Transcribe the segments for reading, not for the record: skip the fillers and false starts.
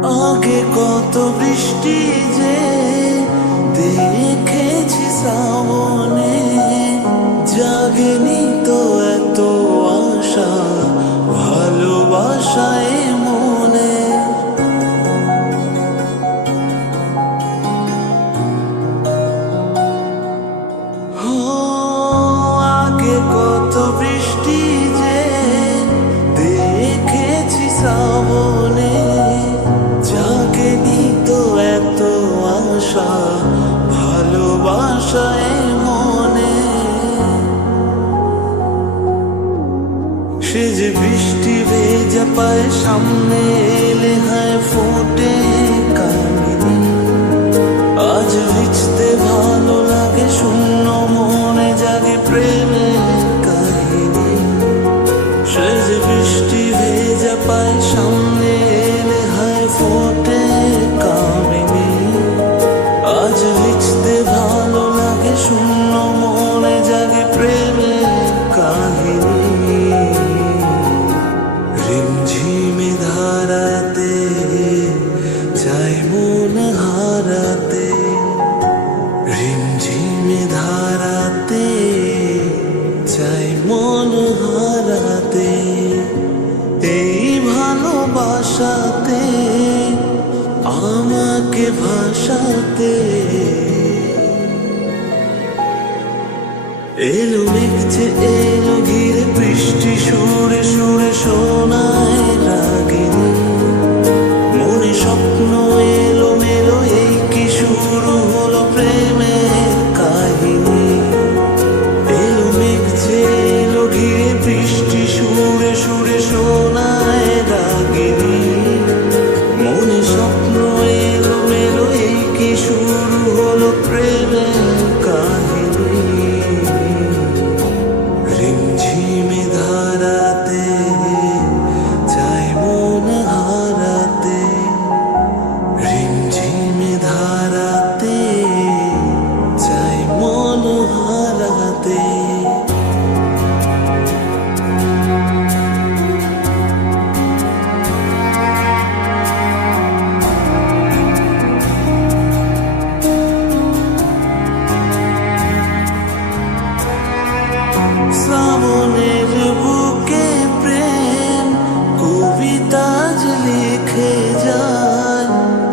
আগে কত বৃষ্টি যে দেখেছি শ্রাবণে, জাগেনি তো এত আশা ভালোবাসায় মনে। আগে কত বৃষ্টি যে দেখেছি শ্রাবণে, জাগেনি তো এত আশা ভালোবাসায় মনে। সে যে বৃষ্টি ভেজা পায় সামনে এলে হায় ফোটে কামিনী, আজ ভিজতে ভালো লাগে শূন্য মনে জাগে প্রেমের কাহিনী। সে যে বৃষ্টি ভেজা পায় সামনে এলে হায় ফোটে কামিনী, আজ ভিজতে ভালো লাগে শূন্য মনে জাগে প্রেমের কাহিনী। রিমঝিমে ধারাতে চাই মন হারাতে, রিমঝিমে ধারাতে চাই মন হারাতে। এই ভালোবাসাতে আমাকে ভাসাতে, এলো মেঘছে এলো ঘিরে বৃষ্টি সুরে সুরে শোনায় রাগিনী। মনে স্বপ্ন এলো মেলো এই কি শুরু হলো প্রেমের কাহিনী। এলো মেঘছে এলো ঘিরে বৃষ্টি সুরে সুরে শোনায় রাগিনী। মনে স্বপ্ন এলো মেলো এই কি শুরু হলো প্রেমের কাহিনী। রিমঝিমে ধারাতে চাই মন হারাতে, রিমঝিমে ধারাতে চাই মন হারাতে। শ্রাবণের বুকে প্রেম কবিতা যে লিখে যায়,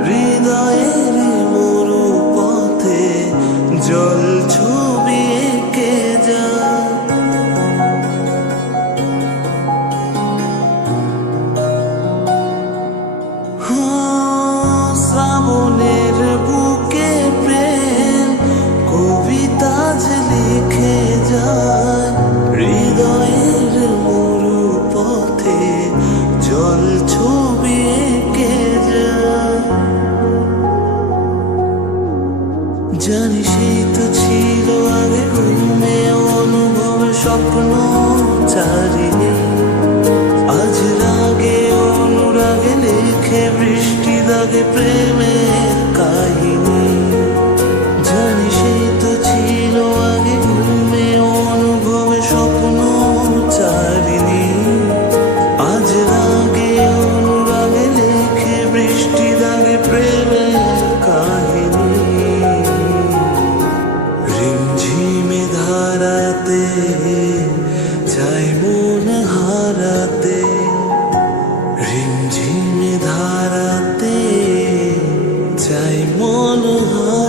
হৃদয়ের মরু পথে জল ছবি এঁকে যায়। শ্রাবণের বুকে প্রেম কবিতা যে লিখে যায়, হৃদয়ের মরু পথে জল ছবি এঁকে যায়। জানি সেই তো ছিল আগে ঘুমে অনুভবে স্বপ্ন চারিণী, আজ রাগে অনুরাগে লেখে বৃষ্টি দাগে প্রেমের কাহিনী। জানি সেই তো ছিল আগে ঘুমে অনুভবে স্বপ্ন চারিণী, আজ রাগে অনুরাগে লেখে বৃষ্টি দাগে প্রেমের কাহিনী। রিমঝিমে ধারাতে চাই মন হারাতে, রিমঝিমে ধারাতে চাই মন হারাতে।